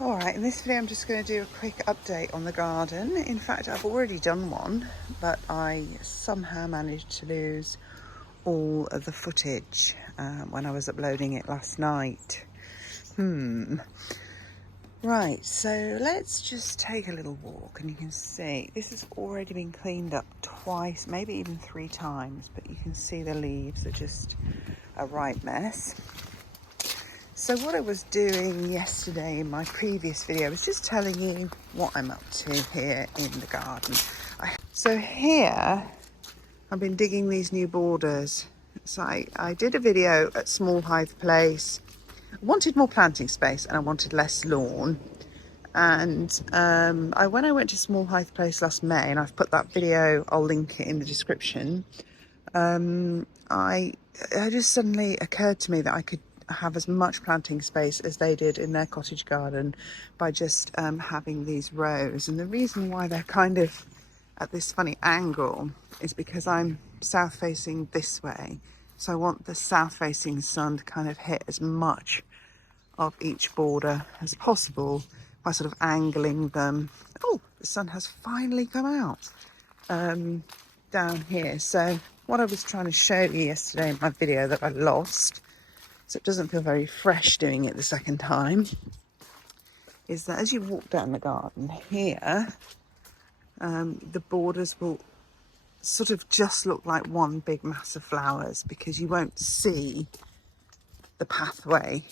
Alright, in this video I'm just going to do a quick update on the garden. In fact, I've already done one, but I somehow managed to lose all of the footage when I was uploading it last night. Right, so let's just take a little walk, and you can see this has already been cleaned up twice, maybe even 3 times, but you can see the leaves are just a right mess. So what I was doing yesterday in my previous video was just telling you what I'm up to here in the garden. So here I've been digging these new borders. So I did a video at Small Hythe Place. I wanted more planting space and I wanted less lawn. And when I went to Small Hythe Place last May, and I've put that video, I'll link it in the description, it just suddenly occurred to me that I could have as much planting space as they did in their cottage garden by just having these rows. And the reason why they're kind of at this funny angle is because I'm south facing this way, so I want the south facing sun to kind of hit as much of each border as possible by sort of angling them. Oh, the sun has finally come out down here. So what I was trying to show you yesterday in my video that I lost, so it doesn't feel very fresh doing it the second time, is that as you walk down the garden here, the borders will sort of just look like one big mass of flowers because you won't see the pathway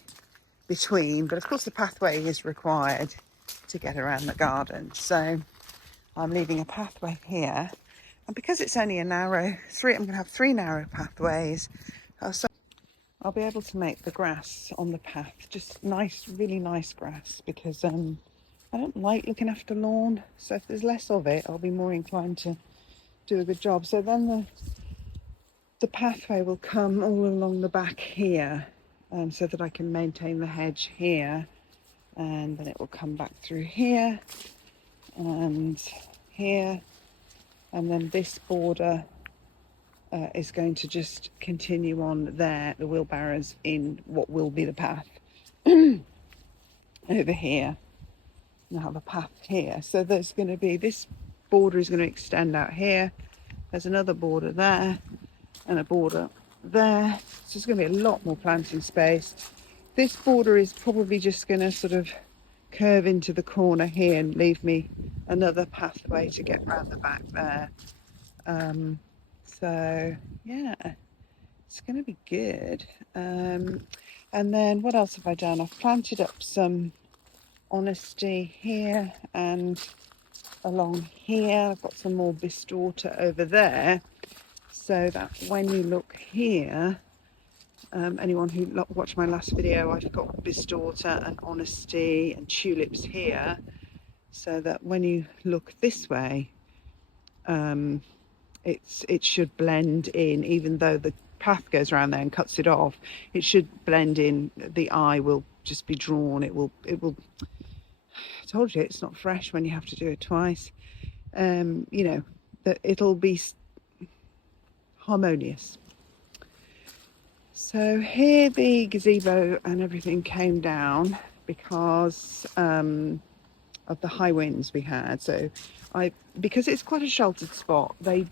between, but of course the pathway is required to get around the garden. So I'm leaving a pathway here, and because it's only a narrow I'm going to have 3 narrow pathways. So I'll be able to make the grass on the path just nice, really nice grass, because I don't like looking after lawn. So if there's less of it, I'll be more inclined to do a good job. So then the pathway will come all along the back here, so that I can maintain the hedge here, and then it will come back through here and here, and then this border is going to just continue on there, the wheelbarrows in what will be the path over here. Now the path here, so there's going to be, this border is going to extend out here, there's another border there and a border there, so there's going to be a lot more planting space. This border is probably just going to sort of curve into the corner here and leave me another pathway to get around the back there. So yeah, it's going to be good. And then what else have I done? I've planted up some honesty here and along here. I've got some more bistorta over there, so that when you look here, anyone who watched my last video, I've got bistorta and honesty and tulips here, so that when you look this way, it should blend in. Even though the path goes around there and cuts it off, it should blend in. The eye will just be drawn. It will I told you it's not fresh when you have to do it twice. You know, that it'll be harmonious. So here the gazebo and everything came down because of the high winds we had. So because it's quite a sheltered spot, they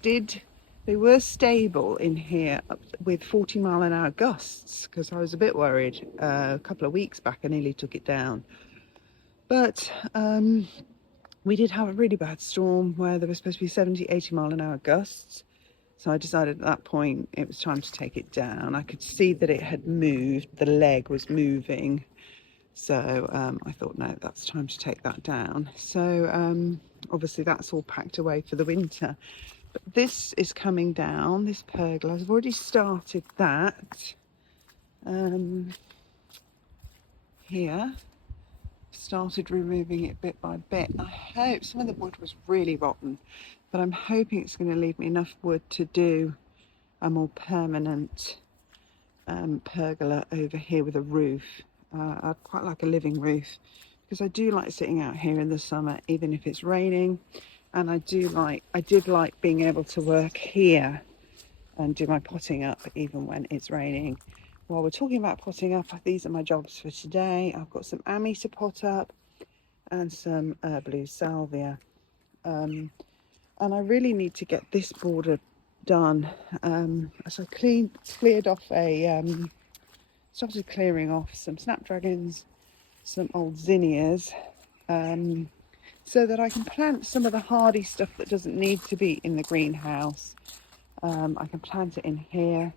were stable in here up with 40-mile-an-hour gusts, because I was a bit worried a couple of weeks back. I nearly took it down. But we did have a really bad storm where there was supposed to be 70, 80-mile-an-hour gusts. So I decided at that point it was time to take it down. I could see that it had moved, the leg was moving. So I thought, no, that's time to take that down. So obviously that's all packed away for the winter. But this is coming down, this pergola. I've already started that here. Started removing it bit by bit. I hope, some of the wood was really rotten, but I'm hoping it's going to leave me enough wood to do a more permanent pergola over here with a roof. I'd quite like a living roof, because I do like sitting out here in the summer even if it's raining, and I did like being able to work here and do my potting up even when it's raining. While we're talking about potting up, these are my jobs for today. I've got some ammi to pot up. and some blue salvia. And I really need to get this border done. So I cleared off started clearing off some snapdragons, some old zinnias, so that I can plant some of the hardy stuff that doesn't need to be in the greenhouse. I can plant it in here.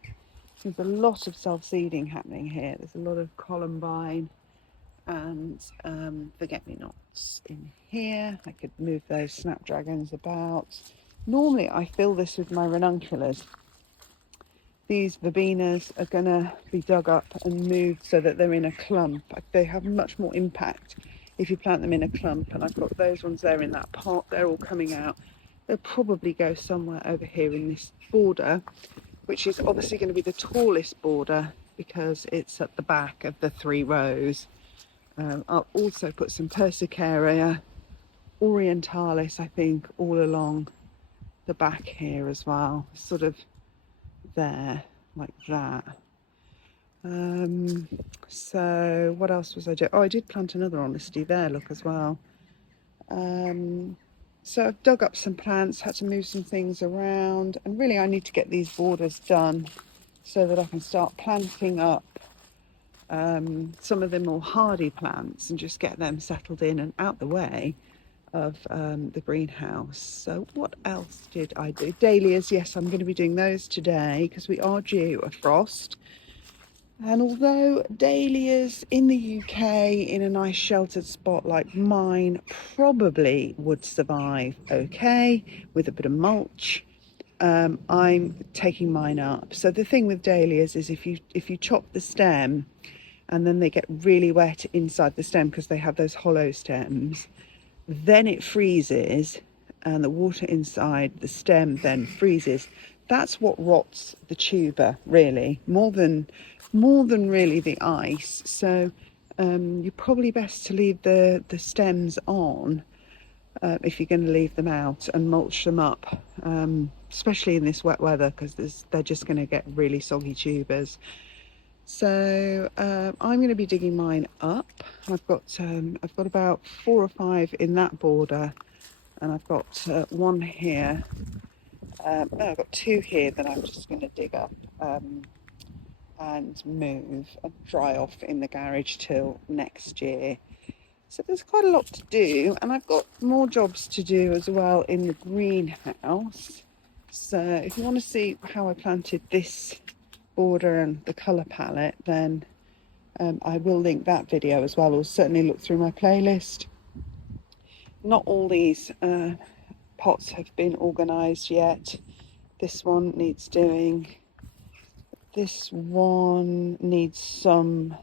There's a lot of self-seeding happening here. There's a lot of columbine and forget-me-nots in here. I could move those snapdragons about. Normally I fill this with my ranunculus. These verbenas are going to be dug up and moved so that they're in a clump. They have much more impact if you plant them in a clump, and I've got those ones there in that pot. They're all coming out. They'll probably go somewhere over here in this border, which is obviously going to be the tallest border because it's at the back of the 3 rows. I'll also put some Persicaria orientalis, I think, all along the back here as well, sort of there, like that. So what else was I doing? Oh, I did plant another honesty there, look, as well. So I've dug up some plants, had to move some things around, and really I need to get these borders done so that I can start planting up some of the more hardy plants and just get them settled in and out the way of the greenhouse. So what else did I do? Dahlias, yes, I'm going to be doing those today because we are due a frost. And although dahlias in the UK in a nice sheltered spot like mine probably would survive okay with a bit of mulch, I'm taking mine up. So the thing with dahlias is if you chop the stem and then they get really wet inside the stem because they have those hollow stems, then it freezes and the water inside the stem then freezes. That's what rots the tuber, really, more than really the ice. So you're probably best to leave the stems on if you're going to leave them out, and mulch them up, especially in this wet weather, because they're just going to get really soggy tubers. So I'm going to be digging mine up. I've got about 4 or 5 in that border, and I've got one here. No, I've got 2 here that I'm just going to dig up and move and dry off in the garage till next year. So there's quite a lot to do, and I've got more jobs to do as well in the greenhouse. So if you want to see how I planted this border and the colour palette, then I will link that video as well, or certainly look through my playlist. Not all these pots have been organised yet. This one needs doing. This one needs some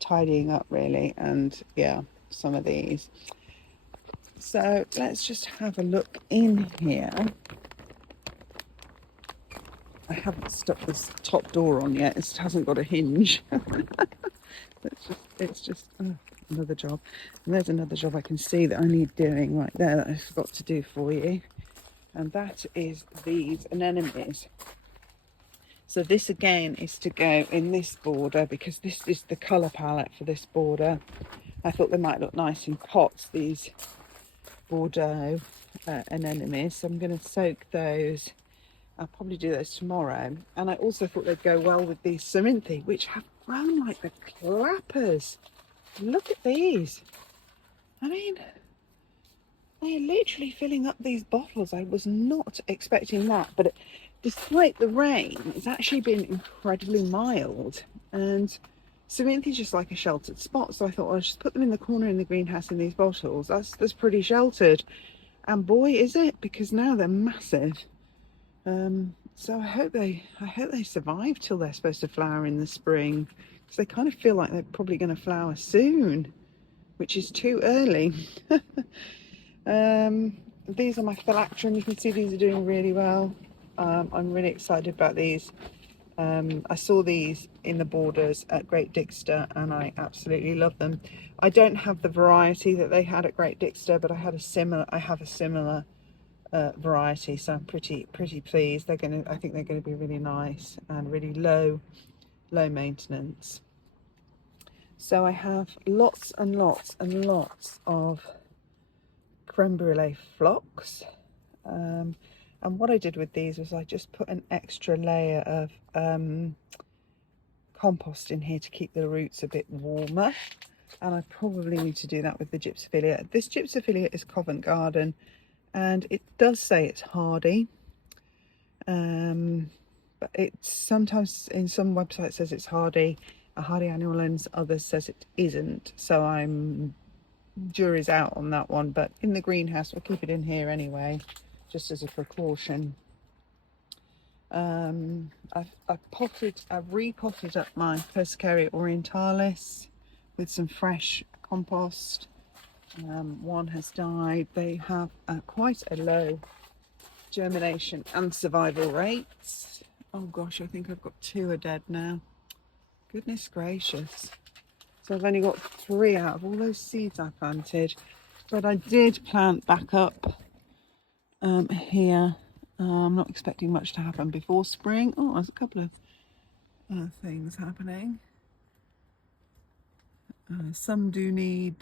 tidying up really, and yeah, some of these. So let's just have a look in here. I haven't stuck this top door on yet. It hasn't got a hinge. it's just another job. And there's another job I can see that I need doing right there that I forgot to do for you. And that is these anemones. So this again is to go in this border because this is the colour palette for this border. I thought they might look nice in pots, these Bordeaux anemones. So I'm going to soak those. I'll probably do those tomorrow. And I also thought they'd go well with these Cerinthe, which have grown like the clappers. Look at these. I mean, they're literally filling up these bottles. I was not expecting that, but despite the rain, it's actually been incredibly mild. And Cerinthe is just like a sheltered spot, so I thought, well, I'll just put them in the corner in the greenhouse in these bottles. That's pretty sheltered. And boy, is it, because now they're massive. So I hope they survive till they're supposed to flower in the spring, because they kind of feel like they're probably going to flower soon, which is too early. These are my phylacterum. You can see these are doing really well. I'm really excited about these. I saw these in the borders at Great Dixter and I absolutely love them. I don't have the variety that they had at Great Dixter, but I have a similar variety, so I'm pretty pleased. I think they're going to be really nice and really low maintenance. So I have lots and lots and lots of creme brulee phlox. And what I did with these was I just put an extra layer of compost in here to keep the roots a bit warmer. And I probably need to do that with the gypsophilia. This gypsophilia is Covent Garden, and it does say it's hardy. But it sometimes in some websites says it's hardy, a hardy annual, and others says it isn't. So I'm jury's out on that one. But in the greenhouse, we'll keep it in here anyway, just as a precaution. I've repotted up my Persicaria orientalis with some fresh compost. One has died. They have quite a low germination and survival rates. Oh gosh, I think I've got 2 are dead now. Goodness gracious. So I've only got 3 out of all those seeds I planted. But I did plant back up here. I'm not expecting much to happen before spring. Oh, there's a couple of things happening. Some do need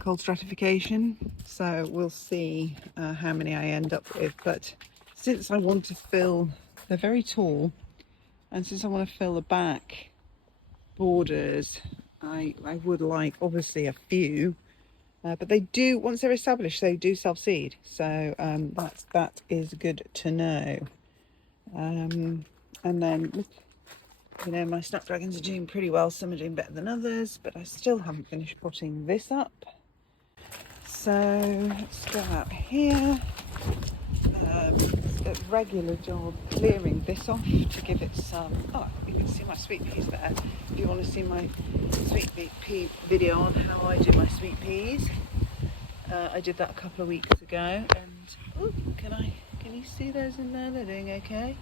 cold stratification, so we'll see how many I end up with. But since I want to fill, they're very tall, and since I want to fill the back borders, I would like obviously a few, but they do, once they're established, they do self-seed, so that is good to know. And then, you know, my snapdragons are doing pretty well. Some are doing better than others, but I still haven't finished potting this up. So let's go out here. It's a regular job clearing this off to give it some. Oh, you can see my sweet peas there. If you want to see my sweet pea video on how I do my sweet peas, I did that a couple of weeks ago. And oh, can you see those in there? They're doing okay.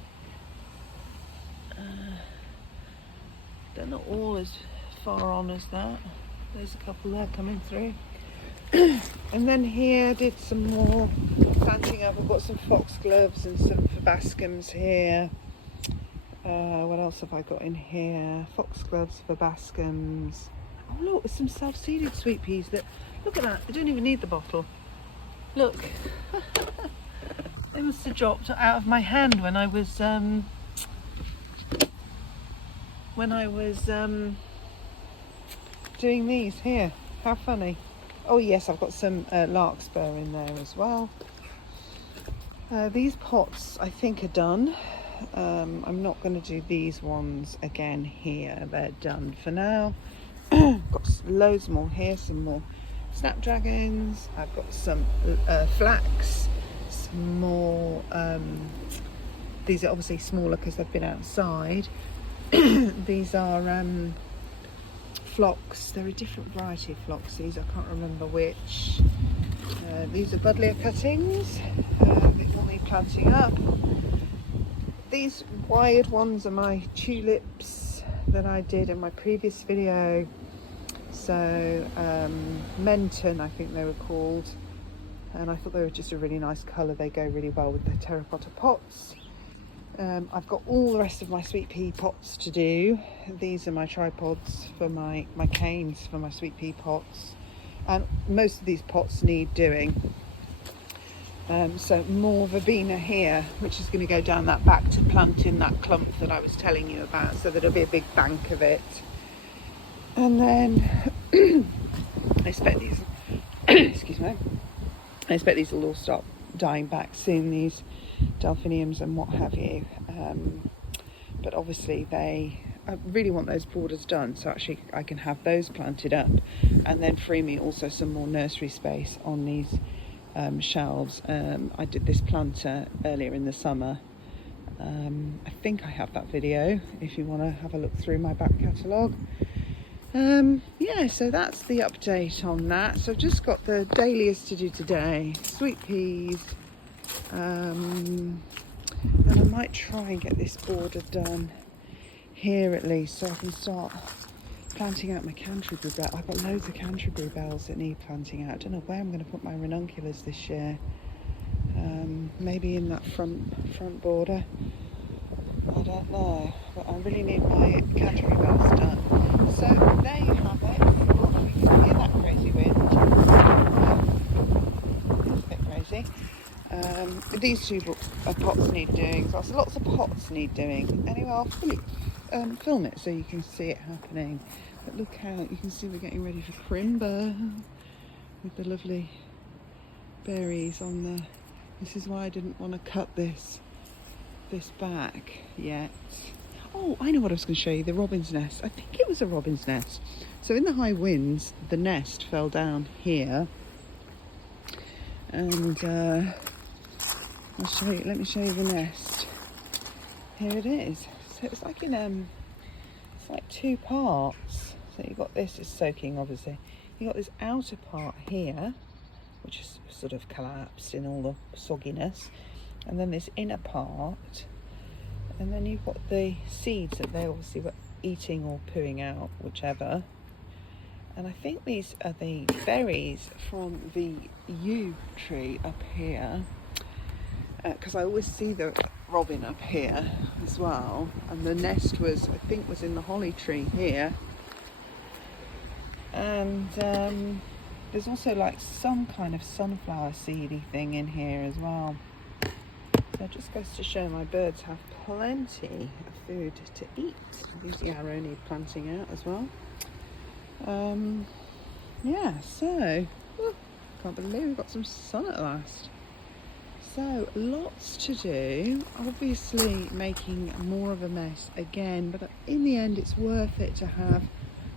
They're not all as far on as that. There's a couple there coming through. And then here I did some more planting up. I've got some foxgloves and some verbascums here. What else have I got in here? Foxgloves, verbascums. Oh look, there's some self-seeded sweet peas that, look at that, they don't even need the bottle. Look. They must have dropped out of my hand when I was doing these here. How funny. Oh yes, I've got some larkspur in there as well. These pots I think are done. I'm not going to do these ones again here. They're done for now. Got loads more here, some more snapdragons. I've got some flax, some more. These are obviously smaller because they've been outside. These are phlox. They're a different variety of phloxes. I can't remember which. These are buddleia cuttings. They all need planting up. These wired ones are my tulips that I did in my previous video. So Menton, I think they were called, and I thought they were just a really nice colour. They go really well with the terracotta pots. I've got all the rest of my sweet pea pots to do. These are my tripods for my canes for my sweet pea pots, and most of these pots need doing. So more verbena here, which is going to go down that back to plant in that clump that I was telling you about, so there'll be a big bank of it. And then I expect these excuse me, I expect these will all start dying back soon, these delphiniums and what have you. But obviously I really want those borders done, so actually I can have those planted up and then free me also some more nursery space on these shelves. I did this planter earlier in the summer. I think I have that video if you want to have a look through my back catalogue. Yeah, so that's the update on that. So I've just got the dahlias to do today, sweet peas, and I might try and get this border done here at least, so I can start planting out my Canterbury bell. I've got loads of Canterbury bells that need planting out. I don't know where I'm going to put my ranunculus this year. Maybe in that front border. I don't know, but I really need my Canterbury bells done. So there you have it. You can hear that crazy wind. It's a bit crazy. These two pots need doing. So lots of pots need doing. Anyway, I'll fully film it so you can see it happening. But look out, you can see we're getting ready for crimber with the lovely berries on the. This is why I didn't want to cut this back yet. Oh, I know what I was going to show you, the robin's nest. I think it was a robin's nest. So in the high winds, the nest fell down here. And I'll show you, let me show you the nest. Here it is. So it's like it's like two parts. So you've got this, it's soaking obviously. You've got this outer part here, which is sort of collapsed in all the sogginess. And then this inner part. And then you've got the seeds that they obviously were eating or pooing out, whichever. And I think these are the berries from the yew tree up here. Because I always see the robin up here as well. And the nest was, I think, was in the holly tree here. And there's also like some kind of sunflower seedy thing in here as well. So it just goes to show my birds have plenty of food to eat. These yarrow need planting out as well. Yeah, so can't believe we've got some sun at last. So lots to do. Obviously making more of a mess again, but in the end it's worth it to have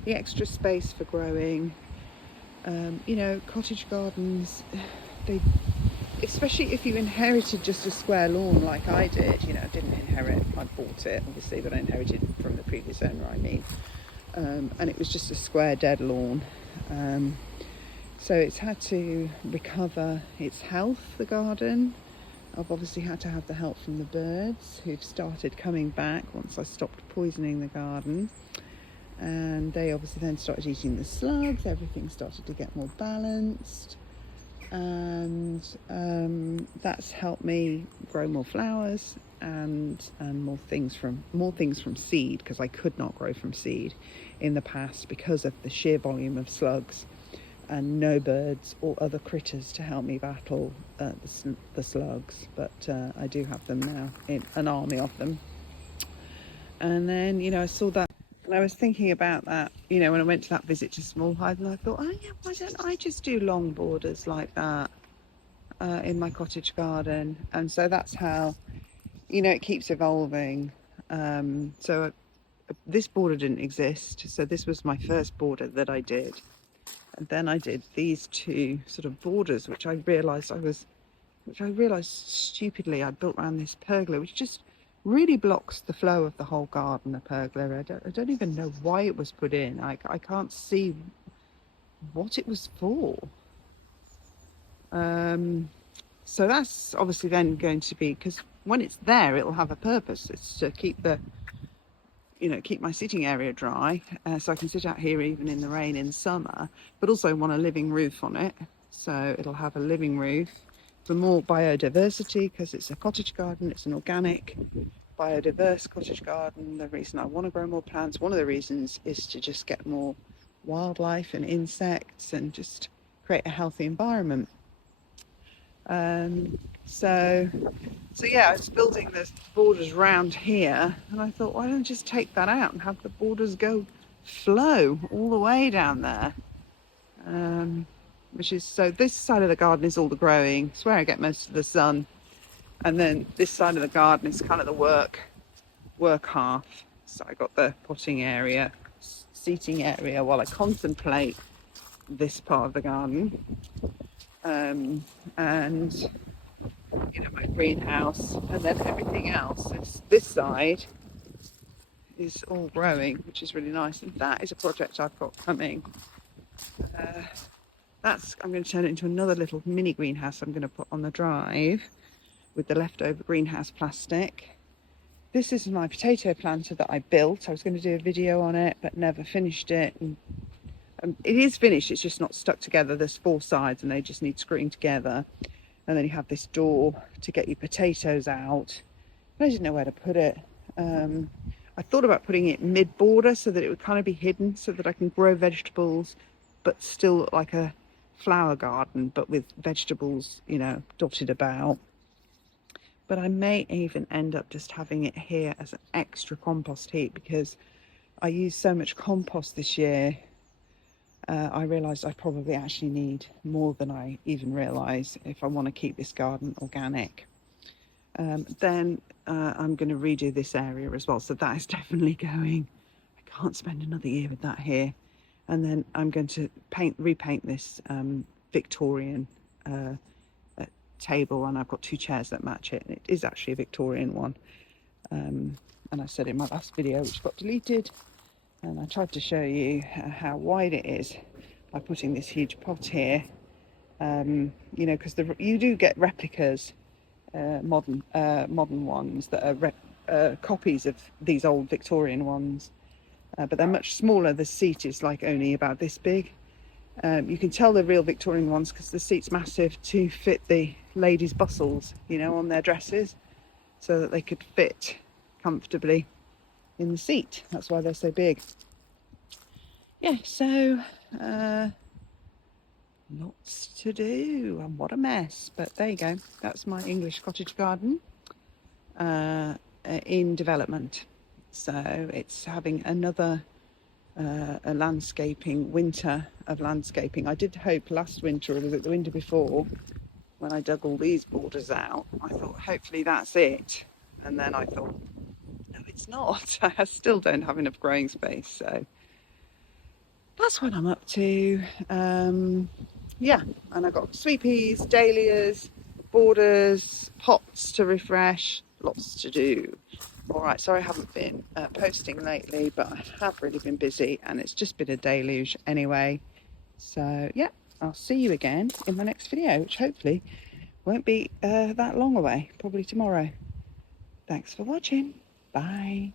the extra space for growing. You know, cottage gardens, especially if you inherited just a square lawn like I did. You know, I didn't inherit, I bought it obviously, but I inherited from the previous owner, I mean. And it was just a square dead lawn. So it's had to recover its health, the garden. I've obviously had to have the help from the birds who've started coming back once I stopped poisoning the garden. And they obviously then started eating the slugs, everything started to get more balanced. And that's helped me grow more flowers and more things from seed, because I could not grow from seed in the past because of the sheer volume of slugs and no birds or other critters to help me battle the slugs. But I do have them now, in an army of them. And then, you know, I saw that and I was thinking about that, you know, when I went to that visit to Small Hythe, and I thought, oh yeah, why don't I just do long borders like that in my cottage garden? And so that's how, you know, it keeps evolving. So this border didn't exist, so this was my first border that I did. And then I did these two sort of borders, which I realised stupidly I built around this pergola, which just really blocks the flow of the whole garden, the pergola. I don't even know why it was put in. I can't see what it was for. So that's obviously then going to be, because when it's there, it'll have a purpose. It's to keep the, you know, keep my sitting area dry, so I can sit out here even in the rain in summer, but also want a living roof on it. So it'll have a living roof for more biodiversity, because it's a cottage garden, it's an organic, biodiverse cottage garden. The reason I want to grow more plants, one of the reasons, is to just get more wildlife and insects and just create a healthy environment. So yeah, I was building the borders round here, and I thought, why don't I just take that out and have the borders go flow all the way down there? Which is, so this side of the garden is all the growing. It's where I get most of the sun. And then this side of the garden is kind of the work half. So I got the potting area, seating area, while I contemplate this part of the garden. And you know, my greenhouse, and then everything else. This side is all growing, which is really nice. And that is a project I've got coming. I'm going to turn it into another little mini greenhouse I'm going to put on the drive with the leftover greenhouse plastic. This is my potato planter that I built. I was going to do a video on it, but never finished it. And it is finished, it's just not stuck together. There's 4 sides and they just need screwing together. And then you have this door to get your potatoes out. But I didn't know where to put it. I I thought about putting it mid-border so that it would kind of be hidden, so that I can grow vegetables but still look like a flower garden, but with vegetables, you know, dotted about. But I may even end up just having it here as an extra compost heap, because I used so much compost this year. I realised I probably actually need more than I even realise if I want to keep this garden organic. Then I'm going to redo this area as well, so that is definitely going. I can't spend another year with that here. And then I'm going to repaint this Victorian table, and I've got 2 chairs that match it. It is actually a Victorian one, and I said in my last video, which got deleted, and I tried to show you how wide it is by putting this huge pot here. You know, because you do get replicas, modern ones that are copies of these old Victorian ones, but they're much smaller. The seat is like only about this big. You can tell the real Victorian ones because the seat's massive to fit the ladies' bustles, you know, on their dresses, so that they could fit comfortably in the seat. That's why they're so big. Yeah, so lots to do, and what a mess. But there you go. That's my English cottage garden in development. So it's having another a landscaping winter of landscaping. I did hope last winter, or was it the winter before, when I dug all these borders out, I thought hopefully that's it, and then I thought no, it's not. I still don't have enough growing space, so that's what I'm up to. Yeah, and I've got sweet peas, dahlias, borders, pots to refresh, lots to do. All right, sorry I haven't been posting lately, but I have really been busy, and it's just been a deluge anyway. So yeah, I'll see you again in my next video, which hopefully won't be that long away, probably tomorrow. Thanks for watching. Bye.